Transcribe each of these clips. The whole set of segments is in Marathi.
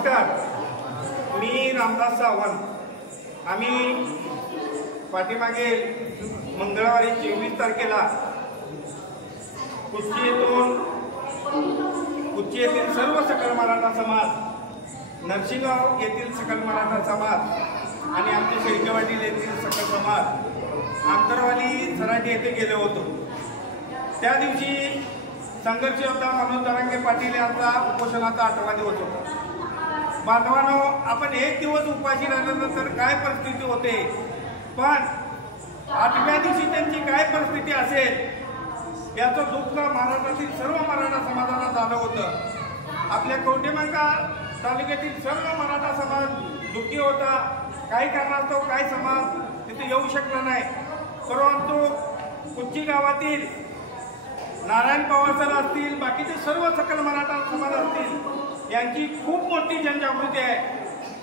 नमस्कार, मी रामदास सावंत. आम्ही पाठीमागे मंगळवारी 24 तारखेला कुच्ची येथील सर्व सकल मराठा समाज, नरसिंहगाव येथील सकल मराठा समाज आणि आमचे शेळकेवाडी येथील सकल समाज आंतरवाली सराटी येथे गेलो होतो. त्या दिवशी संघर्ष योद्धा मनोज जरांगे पाटील यांचा उपोषणाचा 8वा दिवस होता. बांधवांनो, आपण एक दिवस उपाशी राहिल्यानंतर काय परिस्थिती होते, पण 8व्या दिवशी त्यांची काय परिस्थिती असेल याचं दुःख महाराष्ट्रातील सर्व मराठा समाजाला झालं होतं. आपल्या कवठेमंका तालुक्यातील सर्व मराठा समाज दुःखी होता. काही कारणास्तव काही समाज तिथे येऊ शकला नाही, परंतु कुच्ची गावातील नारायण पवार सर असतील, बाकीचे सर्व सकल मराठा समाज असतील, यांची खूप मोठी जनजागृती आहे.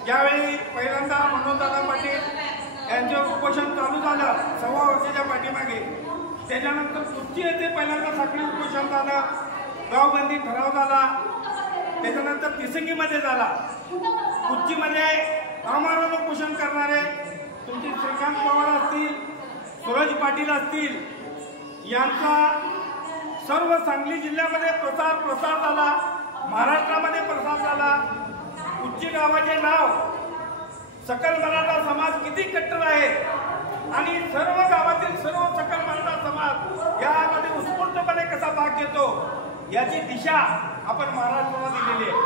ज्यावेळी पहिल्यांदा मनोजदादा पाटील यांचं उपोषण चालू झालं 6 वर्षाच्या पाठीमागे, त्याच्यानंतर कुच्ची येथे पहिल्यांदा साखळी उपोषण झालं, गावबंदी ठराव झाला, त्याच्यानंतर तिसंगीमध्ये झाला. कुच्चीमध्ये आमरण उपोषण करणारे तुमचे श्रीकांत पवार असतील, सूरज पाटील असतील, यांचा सर्व सांगली जिल्ह्यामध्ये प्रसार झाला, महाराष्ट्रामध्ये प्रसार झाला. कुच्ची गावाचे नाव सकल मराठा समाज किती कट्टर आहे आणि सर्व गावातील सर्व सकल मराठा समाज यामध्ये उत्स्फूर्तपणे कसा भाग घेतो याची दिशा आपण महाराष्ट्राला दिलेली आहे.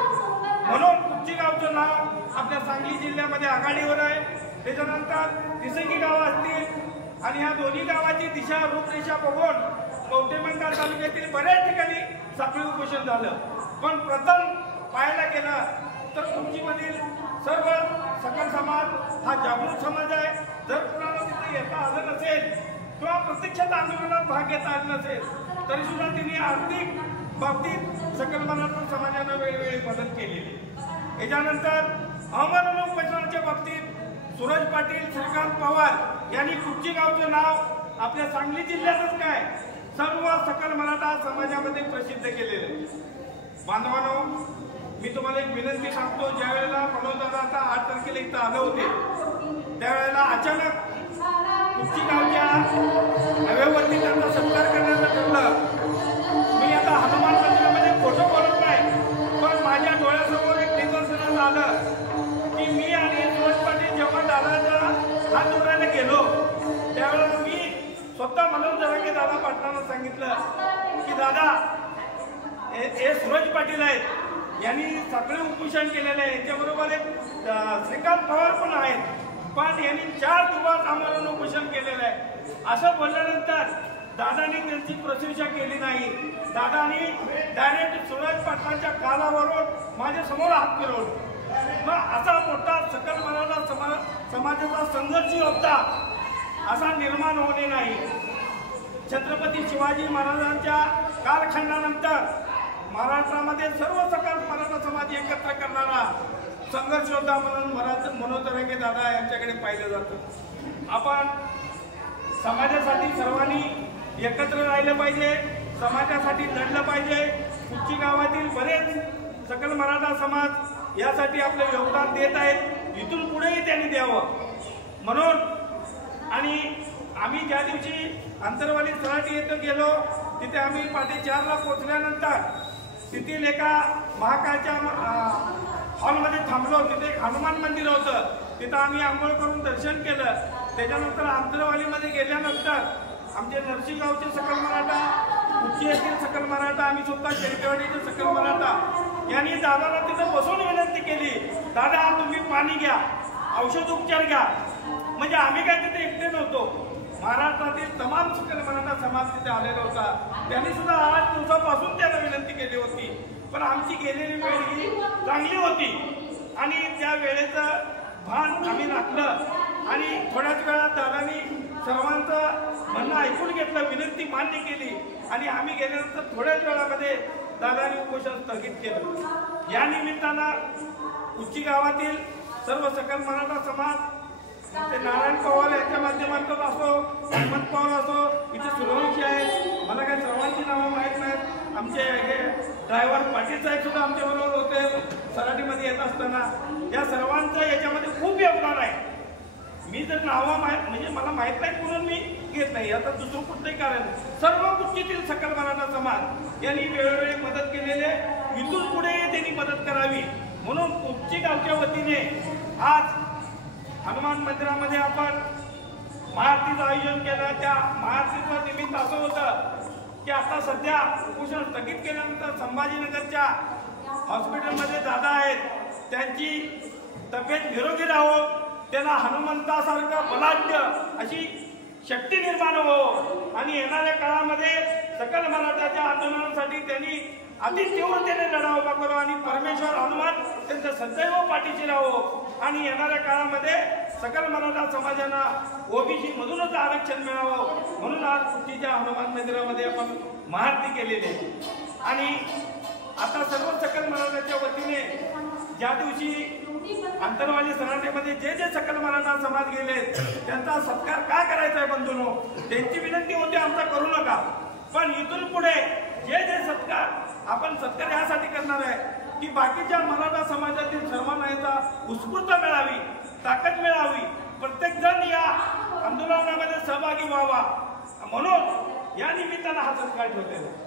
म्हणून कुच्ची गावचं नाव आपल्या सांगली जिल्ह्यामध्ये आघाडीवर आहे. त्याच्यानंतर तिसंगी गाव असतील आणि ह्या दोन्ही गावाची दिशा रूपरेषा बघून कवठेमंका तालुक्यातील बऱ्याच ठिकाणी साखळी उपोषण झालं. पण प्रथम पाहायला गेलं तर कुच्चीमधील सर्व सकल समाज हा जागृत समाज आहे. जर कुणाला तिथे येता आलं नसेल किंवा प्रत्यक्षात आंदोलनात भाग घेता आला नसेल तरी सुद्धा तिने आर्थिक बाबतीत सकल मराठा समाजानं वेगवेगळी मदत केलेली. याच्यानंतर आमरण उपोषणाच्या बाबतीत सूरज पाटील, श्रीकांत पवार यांनी कुच्ची गावचं नाव आपल्या सांगली जिल्ह्यातच काय सर्व सकल मराठा समाजामध्ये प्रसिद्ध केलेले. बांधवांनो, मी तुम्हाला एक विनंती सांगतो. ज्या वेळेला मनोजदादा आता 8 तारखेला इथं आले होते त्यावेळेला अचानक कुच्ची गावच्या नव्यावरती त्यांचा सत्कार करण्याचं ठरलं. मी आता हनुमान मंदिरामध्ये फोटो बोलत नाही, पण माझ्या डोळ्यासमोर एक निदर्शनास आलं की मी आणि सूरज पाटील जेव्हा दादाचा हात जोडायला गेलो त्यावेळेला मी स्वतः मनोज जरांगे दादा पाटलांना सांगितलं की दादा, हे सूरज पाटील आहेत, यांनी सगळे उपोषण केलेले आहे, यांच्याबरोबर एक श्रीकांत पवार पण आहेत, पण यांनी 4 दिवस आमरण उपोषण केलेलं आहे. असं बोलल्यानंतर दादानी त्यांची प्रशंसा केली नाही. दादानी डायरेक्ट सूरज पाटलांच्या कालावरून माझ्या समोर हात फिरवला. मग असा मोठा सकल मराठा समाजाचा संघर्ष योद्धा असा निर्माण होणे नाही. छत्रपती शिवाजी महाराजांच्या कालखंडानंतर महाराष्ट्रामध्ये सर्व सकल मराठा समाज एकत्र करणारा संघर्ष योद्धा म्हणून मनोज जरांगे दादा यांच्याकडे पाहिलं जातं. आपण समाजासाठी सर्वांनी एकत्र राहिलं पाहिजे, समाजासाठी लढलं पाहिजे. कुच्ची गावातील बरेच सकल मराठा समाज यासाठी आपलं योगदान देत आहेत, इथून पुढेही त्यांनी द्यावं म्हणून. आणि आम्ही ज्या दिवशी आंतरवाली सराटी येथे गेलो तिथे आम्ही 4:30ला पोहोचल्यानंतर तिथील एका महाकाळच्या हॉलमध्ये थांबलो. तिथे एक हनुमान मंदिर होतं, तिथं आम्ही आंघोळ करून दर्शन केलं. त्याच्यानंतर आंतरवालीमध्ये गेल्यानंतर आमचे नरसिंहगावचे सकल मराठा, कुच्ची येथील सकल मराठा, आम्ही सुद्धा शेळकेवाडीचे सकल मराठा यांनी दादाला तिथं बसून विनंती केली, दादा तुम्ही पाणी घ्या, औषधोपचार घ्या. म्हणजे आम्ही काय तिथे एकटे नव्हतो, महाराष्ट्रातील तमाम सकल मराठा समाज तिथे आलेला होता. त्यांनी सुद्धा 8 दिवसापासून त्यांना विनंती केली होती, पण आमची गेलेली वेळ ही चांगली होती आणि त्या वेळेचं भान आम्ही राखलं आणि थोड्याच वेळात दादानी सर्वांचं म्हणणं ऐकून घेतलं, विनंती मान्य केली आणि आम्ही गेल्यानंतर थोड्याच वेळामध्ये दादानी उपोषण स्थगित केलं. या निमित्तानं कुच्ची गावातील सर्व सकल मराठा समाज, ते नारायण पवार यांच्या माध्यमातून असो, हेमंत पवार असो, इथे सूर्यवंशी आहेत, मला काही सर्वांची नावं माहीत नाहीत. आमचे हे ड्रायव्हर पाटील साहेब सुद्धा आमच्याबरोबर होते, सराटीमध्ये येतात. असताना या सर्वांचं याच्यामध्ये खूप योगदान आहे. मी जर नावं म्हणजे मला माहित नाही म्हणून मी घेत नाही, आता दुसरं कुठलंही कारण. सर्व कुस्तीतील सकल मराठा समाज यांनी वेळोवेळी मदत केलेले, इथून पुढे त्यांनी मदत करावी म्हणून कुपची गावच्या वतीने आज हनुमान मंदिरामध्ये आपण महाआरतीचं आयोजन केलं. त्या महाआरतीचं निमित्त असं होतं की आता सध्या उपोषण स्थगित केल्यानंतर संभाजीनगरच्या हॉस्पिटलमध्ये दादा आहेत, त्यांची तब्येत निरोगी राहो, त्यांना हनुमंतासारखं बलाढ्य अशी शक्ती निर्माण हो आणि येणाऱ्या काळामध्ये सकल मराठाच्या आंदोलनासाठी त्यांनी अति तीव्रतेने लढा उभा करो आणि परमेश्वर हनुमान त्यांच्या सदैव पाठीशी राहो आणि येणाऱ्या काळामध्ये सकल मराठा समाजाला ओबीसी मधूनच आरक्षण मिळावं म्हणून आज कुस्तीच्या हनुमान मंदिरामध्ये आपण महाआरती केलेली आहे. आणि आता सर्व सकल मराठाच्या वतीने ज्या दिवशी आंतरवाली सराटीमध्ये जे जे सकल मराठा समाज गेले त्यांचा सत्कार काय करायचा आहे बंधूंनो, त्यांची विनंती होती आमचा करू नका, पण इथून पुढे जे जे सत्कार यासाठी करणार आहे की बाकीच्या मराठा समाजातील सर्वांना याचा उत्स्फूर्त मिळावी, ताकद मिळावी, प्रत्येक जण या आंदोलनामध्ये सहभागी व्हावा म्हणून या निमित्तानं हा सत्कार ठेवलेला.